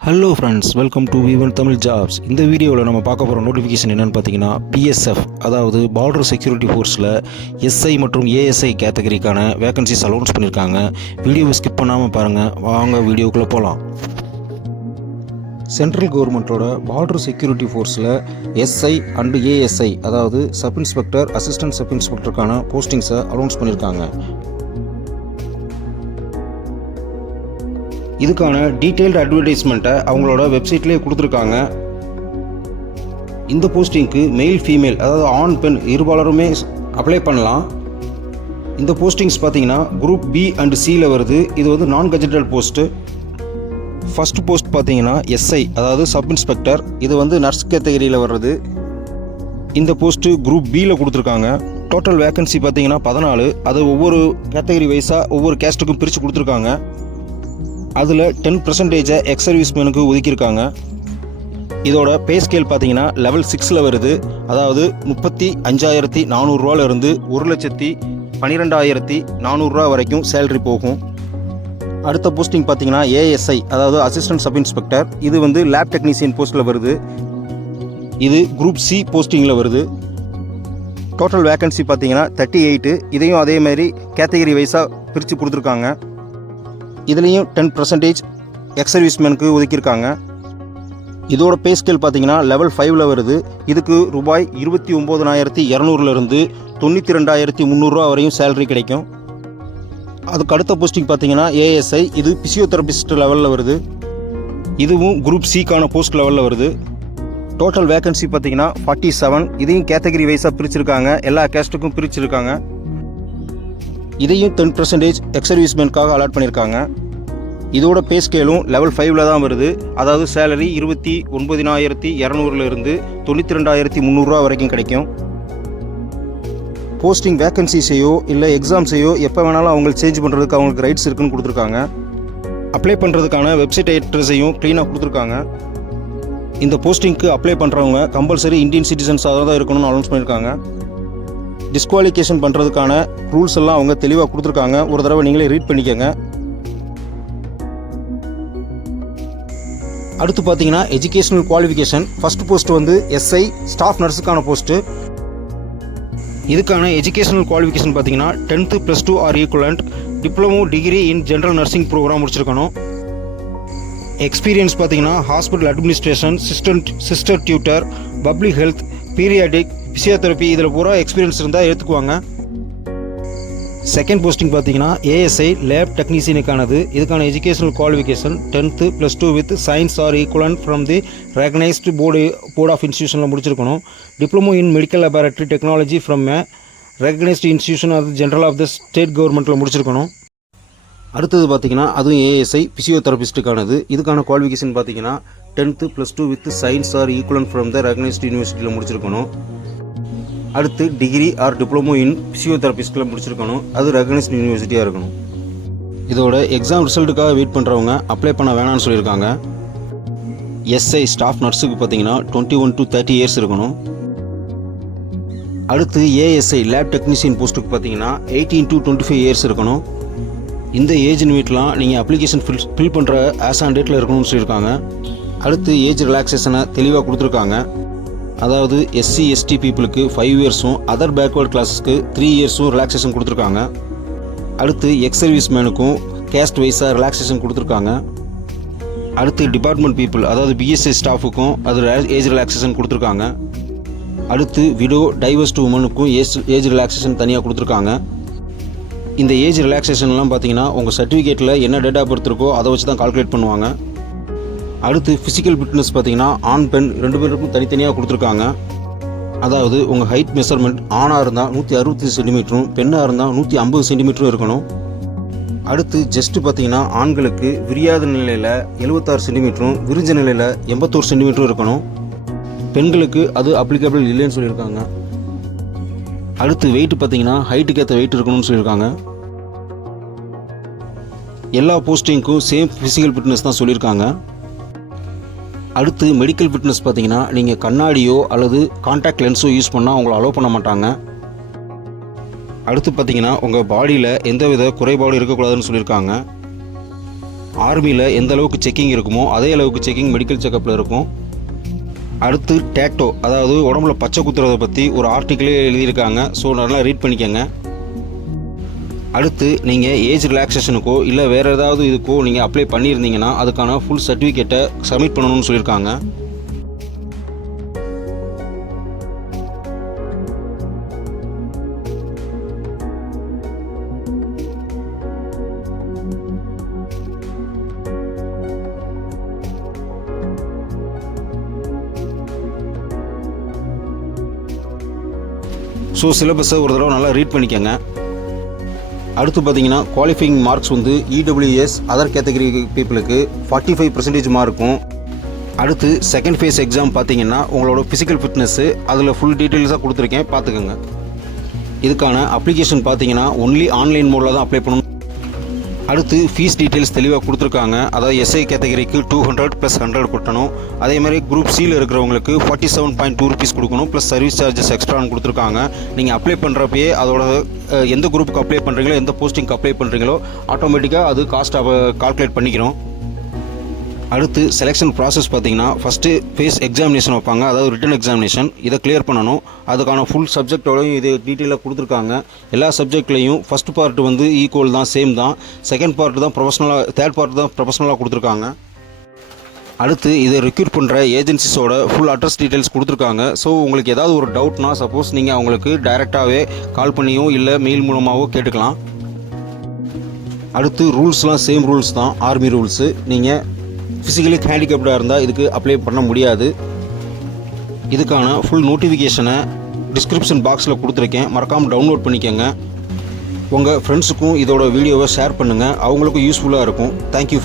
Hello friends, welcome to V1 Tamil jobs. இந்த வீடியோவில் நம்ம பார்க்க போகிற நோட்டிஃபிகேஷன் என்னென்னு பார்த்தீங்கன்னா, PSF அதாவது பார்டர் செக்யூரிட்டி ஃபோர்ஸில் SI மற்றும் ASI கேட்டகரிக்கான வேகன்சிஸ் அலௌன்ஸ் பண்ணியிருக்காங்க. வீடியோவை ஸ்கிப் பண்ணாமல் பாருங்கள். வாங்க வீடியோக்குள்ளே போகலாம். சென்ட்ரல் கவர்மெண்ட்டோட பார்டர் செக்யூரிட்டி ஃபோர்ஸில் SI அண்டு ASI அதாவது சப் இன்ஸ்பெக்டர், அசிஸ்டன்ட் சப் இன்ஸ்பெக்டருக்கான போஸ்டிங்ஸை அலௌன்ஸ் பண்ணியிருக்காங்க. இதுக்கான டீட்டெயில்டு அட்வர்டைஸ்மெண்ட்டை அவங்களோட வெப்சைட்லேயே கொடுத்துருக்காங்க. இந்த போஸ்டிங்க்கு மெயில் ஃபீமேல் அதாவது ஆண் பெண் இருபாலருமே அப்ளை பண்ணலாம். இந்த போஸ்டிங்ஸ் பார்த்தீங்கன்னா குரூப் B அண்ட் Cயில் வருது. இது வந்து நான் கஜெட்டட் போஸ்ட்டு. ஃபஸ்ட் போஸ்ட் பார்த்தீங்கன்னா SI அதாவது சப் இன்ஸ்பெக்டர். இது வந்து நர்ஸ் கேட்டகரியில் வர்றது. இந்த போஸ்ட்டு குரூப் Bயில் கொடுத்துருக்காங்க. டோட்டல் வேக்கன்சி பார்த்தீங்கன்னா 14. அது ஒவ்வொரு கேட்டகரி வைஸாக ஒவ்வொரு கேஸ்ட்டுக்கும் பிரித்து கொடுத்துருக்காங்க. அதில் 10% எக்ஸ் சர்வீஸ்மேனுக்கு ஒதுக்கியிருக்காங்க. இதோட பே ஸ்கேல் பார்த்தீங்கன்னா லெவல் 6ல் வருது. அதாவது 35,400 1,12,400 வரைக்கும் சேலரி போகும். அடுத்த போஸ்டிங் பார்த்தீங்கன்னா ASI அதாவது அசிஸ்டன்ட் சப் இன்ஸ்பெக்டர். இது வந்து லேப் டெக்னீஷியன் போஸ்ட்டில் வருது. இது குரூப் C போஸ்டிங்கில் வருது. டோட்டல் வேக்கன்சி பார்த்தீங்கன்னா 38. இதையும் அதே மாதிரி கேட்டகரி வைஸாக பிரித்து கொடுத்துருக்காங்க. இதுலேயும் 10% எக்ஸ் சர்வீஸ்மேனுக்கு ஒதுக்கியிருக்காங்க. இதோட பே ஸ்கேல் பார்த்தீங்கன்னா லெவல் 5ல் வருது. இதுக்கு ரூபாய் 29,200 92,300 வரையும் சேலரி கிடைக்கும். அதுக்கு அடுத்த போஸ்டிங் பார்த்தீங்கன்னா ASI. இது பிசியோதெரபிஸ்ட் லெவலில் வருது. இதுவும் குரூப் Cக்கான போஸ்ட் லெவலில் வருது. டோட்டல் வேக்கன்சி பார்த்தீங்கன்னா 47. இதையும் கேட்டகரி வைஸாக பிரிச்சிருக்காங்க. எல்லா கேஸ்ட்டுக்கும் பிரிச்சிருக்காங்க. இதையும் 10% எக்ஸ் சர்வீஸ்மேனுக்காக அலாட் பண்ணியிருக்காங்க. இதோட பே ஸ்கேலும் லெவல் 5ல் தான் வருது. அதாவது சேலரி 29,200 92,300 வரைக்கும் கிடைக்கும். போஸ்டிங் வேக்கன்சிஸையோ இல்லை எக்ஸாம்ஸையோ எப்போ வேணாலும் அவங்களுக்கு சேஞ்ச் பண்ணுறதுக்கு அவங்களுக்கு ரைட்ஸ் இருக்குன்னு கொடுத்துருக்காங்க. அப்ளை பண்ணுறதுக்கான வெப்சைட் அட்ரஸையும் க்ளீனாக கொடுத்துருக்காங்க. இந்த போஸ்டிங்க்கு அப்ளை பண்ணுறவங்க கம்பல்சரி இந்தியன் சிட்டிசன்ஸாக தான் இருக்கணும்னு அனௌன்ஸ் பண்ணியிருக்காங்க. டிஸ்குவாலிஃபிகேஷன் பண்ணுறதுக்கான ரூல்ஸ் எல்லாம் அவங்க தெளிவாக கொடுத்துருக்காங்க. ஒரு தடவை நீங்களே ரீட் பண்ணிக்கோங்க. அடுத்து பார்த்தீங்கன்னா எஜுகேஷனல் குவாலிஃபிகேஷன். ஃபஸ்ட் போஸ்ட் வந்து SI ஸ்டாஃப் நர்ஸுக்கான போஸ்ட்டு. இதுக்கான எஜுகேஷனல் குவாலிஃபிகேஷன் பார்த்தீங்கன்னா 10th +2 or equivalent, diploma degree in general nursing program முடிச்சிருக்கணும். எக்ஸ்பீரியன்ஸ் பார்த்தீங்கன்னா hospital administration, sister tutor, public health, periodic, physiotherapy இதில் பூரா எக்ஸ்பீரியன்ஸ் இருந்தால் எடுத்துக்குவாங்க. செகண்ட் போஸ்டிங் பார்த்தீங்கன்னா ASI லேப் டெக்னீஷியனுக்கானது. இதுக்கான educational qualification 10th +2 with science or equivalent from the recognised board of இன்ஸ்டியூஷனில் முடிச்சிருக்கணும். Diploma in medical laboratory technology from recognised institution of general of the state கவர்மெண்ட்டில் முடிச்சிருக்கணும். அடுத்தது பார்த்தீங்கன்னா அதுவும் ASI பிசியோதெரபிஸ்ட்டுக்கானது. இதுக்கான குவாலிஃபிகேஷன் பார்த்தீங்கன்னா 10th +2 with science or equivalent from the recognised யூனிவர்சிட்டியில் முடிச்சிருக்கணும். அடுத்து டிகிரி ஆர் டிப்ளமோ இன் பிசியோதெரபிஸ்ட்டில் முடிச்சிருக்கணும். அது ரெகனைஸ்டு யூனிவர்சிட்டியாக இருக்கணும். இதோட எக்ஸாம் ரிசல்ட்டுக்காக வெயிட் பண்ணுறவங்க அப்ளை பண்ண வேணாம்னு சொல்லியிருக்காங்க. SI ஸ்டாஃப் நர்ஸுக்கு பார்த்தீங்கன்னா 21 to 30 இயர்ஸ் இருக்கணும். அடுத்து ASI லேப் டெக்னீஷியன் போஸ்ட்டுக்கு பார்த்தீங்கன்னா 18 to 25 இயர்ஸ் இருக்கணும். இந்த ஏஜ் லிமிட்லாம் நீங்கள் அப்ளிகேஷன் ஃபில் பண்ணுற ஆஸ் ஆன் டேட்டில் இருக்கணும்னு சொல்லியிருக்காங்க. அடுத்து ஏஜ் ரிலாக்ஸேஷனை தெளிவாக கொடுத்துருக்காங்க. அதாவது SC ST பீப்புளுக்கு 5 இயர்ஸும் அதர் பேக்வேர்ட் கிளாஸஸ்க்கு 3 இயர்ஸும் ரிலாக்ஸேஷன் கொடுத்துருக்காங்க. அடுத்து எக்ஸ் சர்வீஸ் மேனுக்கும் கேஸ்ட் வைஸாக ரிலாக்ஸேஷன் கொடுத்துருக்காங்க. அடுத்து டிபார்ட்மெண்ட் பீப்புள் அதாவது BSI ஸ்டாஃபுக்கும் அது ஏஜ் ரிலாக்ஸேஷன் கொடுத்துருக்காங்க. அடுத்து விடோ டைவர்ஸ்டு உமனுக்கும் ஏஜ் ரிலாக்ஸேஷன் தனியாக கொடுத்துருக்காங்க. இந்த ஏஜ் ரிலாக்ஸேஷன்லாம் பார்த்தீங்கன்னா உங்கள் சர்டிஃபிகேட்டில் என்ன டேட் ஆஃப் பர்த் இருக்கோ அதை வச்சு தான் கால்குலேட் பண்ணுவாங்க. அடுத்து ஃபிசிக்கல் ஃபிட்னஸ் பார்த்தீங்கன்னா ஆண் பெண் 2 பேருக்கும் தனித்தனியாக கொடுத்துருக்காங்க. அதாவது உங்கள் ஹைட் மெஷர்மெண்ட் ஆணாக இருந்தால் 160 சென்டிமீட்டரும் பெண்ணாக இருந்தால் 150 சென்டிமீட்டரும் இருக்கணும். அடுத்து ஜஸ்ட்டு பார்த்தீங்கன்னா ஆண்களுக்கு விரியாத நிலையில் 76 சென்டிமீட்டரும் விரிஞ்ச நிலையில் 81 சென்டிமீட்டரும் இருக்கணும். பெண்களுக்கு அது அப்ளிகபிள் இல்லைன்னு சொல்லியிருக்காங்க. அடுத்து வெயிட் பார்த்தீங்கன்னா ஹைட்டுக்கு ஏற்ற வெயிட் இருக்கணும்னு சொல்லியிருக்காங்க. எல்லா போஸ்டிங்க்கும் சேம் ஃபிசிக்கல் ஃபிட்னஸ் தான் சொல்லியிருக்காங்க. அடுத்து மெடிக்கல் ஃபிட்னஸ் பார்த்தீங்கன்னா நீங்கள் கண்ணாடியோ அல்லது கான்டாக்ட் லென்ஸோ யூஸ் பண்ணால் அவங்கள அலோவ் பண்ண மாட்டாங்க. அடுத்து பார்த்தீங்கன்னா உங்கள் பாடியில் எந்தவித குறைபாடும் இருக்கக்கூடாதுன்னு சொல்லியிருக்காங்க. ஆர்மியில் எந்த அளவுக்கு செக்கிங் இருக்குமோ அதே அளவுக்கு செக்கிங் மெடிக்கல் செக்கப்பில் இருக்கும். அடுத்து டேட்டோ, அதாவது உடம்புல பச்சை குத்துறதை பற்றி ஒரு ஆர்டிக்கிளே எழுதியிருக்காங்க. ஸோ நல்லா ரீட் பண்ணிக்கோங்க. அடுத்து நீங்கள் ஏஜ் ரிலாக்ஸேஷனுக்கோ இல்லை வேறு ஏதாவது இதுக்கோ நீங்கள் அப்ளை பண்ணியிருந்தீங்கன்னா அதுக்கான ஃபுல் சர்டிஃபிகேட்டை சப்மிட் பண்ணணும்னு சொல்லியிருக்காங்க. ஸோ சிலபஸை ஒரு தடவை நல்லா ரீட் பண்ணிக்கோங்க. அடுத்து பார்த்தீங்கன்னா குவாலிஃபையிங் மார்க்ஸ் வந்து இடபிள்யூஎஸ் அதர் கேட்டகரி பீப்புளுக்கு 45% மார்க்கும். அடுத்து செகண்ட் ஃபேஸ் எக்ஸாம் பார்த்தீங்கன்னா உங்களோட ஃபிசிக்கல் ஃபிட்னஸ்ஸு அதில் ஃபுல் டீட்டெயில்ஸாக கொடுத்துருக்கேன், பார்த்துக்கோங்க. இதுக்கான அப்ளிகேஷன் பார்த்தீங்கன்னா ஒன்லி ஆன்லைன் மோடில் தான் அப்ளை பண்ணணும். அடுத்து ஃபீஸ் டீட்டெயில்ஸ் தெளிவாக கொடுத்துருக்காங்க. அதாவது எஸ்ஐ கேட்டகரிக்கு 200 + 100 கொடுக்கணும். அதே மாதிரி குரூப் சியில் இருக்கிறவங்களுக்கு 47.2 rupees கொடுக்கணும், ப்ளஸ் சர்வீஸ் சார்ஜஸ் எக்ஸ்ட்ரான்னு கொடுத்துருக்காங்க. நீங்கள் அப்ளை பண்ணுறப்பயே அதோட எந்த குரூப்புக்கு அப்ளை பண்ணுறீங்களோ எந்த போஸ்டிங்க்கு அப்ளை பண்ணுறீங்களோ ஆட்டோமேட்டிக்காக அது காஸ்ட் கால்குலேட் பண்ணிக்கிறோம். அடுத்து செலெக்ஷன் ப்ராசஸ் பார்த்தீங்கன்னா ஃபஸ்ட்டு ஃபேஸ் எக்ஸாமினேஷன் வைப்பாங்க, அதாவது ரிட்டன் எக்ஸாமினேஷன். இதை கிளியர் பண்ணணும். அதுக்கான ஃபுல் சப்ஜெக்டோடையும் இது டீட்டெயிலாக கொடுத்துருக்காங்க. எல்லா சப்ஜெக்ட்லேயும் ஃபஸ்ட் பார்ட் வந்து ஈக்குவல் தான், சேம் தான். செகண்ட் பார்ட் தான் ப்ரொஃபஷனலாக, தேர்ட் பார்ட் தான் ப்ரொஃபஷனலாக கொடுத்துருக்காங்க. அடுத்து இதை ரெக்ரூட் பண்ணுற ஏஜென்சிஸோட ஃபுல் அட்ரஸ் டீட்டெயில்ஸ் கொடுத்துருக்காங்க. ஸோ உங்களுக்கு ஏதாவது ஒரு டவுட்னா சப்போஸ் நீங்கள் அவங்களுக்கு டைரெக்டாகவே கால் பண்ணியோ இல்லை மெயில் மூலமாகவோ கேட்டுக்கலாம். அடுத்து ரூல்ஸ்லாம் சேம் ரூல்ஸ் தான், ஆர்மி ரூல்ஸு. நீங்கள் ஃபிசிக்கலி ஹேண்டிகேப்டாக இருந்தால் இதுக்கு அப்ளை பண்ண முடியாது. இதுக்கான ஃபுல் நோட்டிஃபிகேஷனை டிஸ்கிரிப்ஷன் பாக்ஸில் கொடுத்துருக்கேன், மறக்காமல் டவுன்லோட் பண்ணிக்கோங்க. உங்கள் ஃப்ரெண்ட்ஸுக்கும் இதோட வீடியோவை ஷேர் பண்ணுங்கள், அவங்களுக்கும் யூஸ்ஃபுல்லாக இருக்கும். Thank you friends.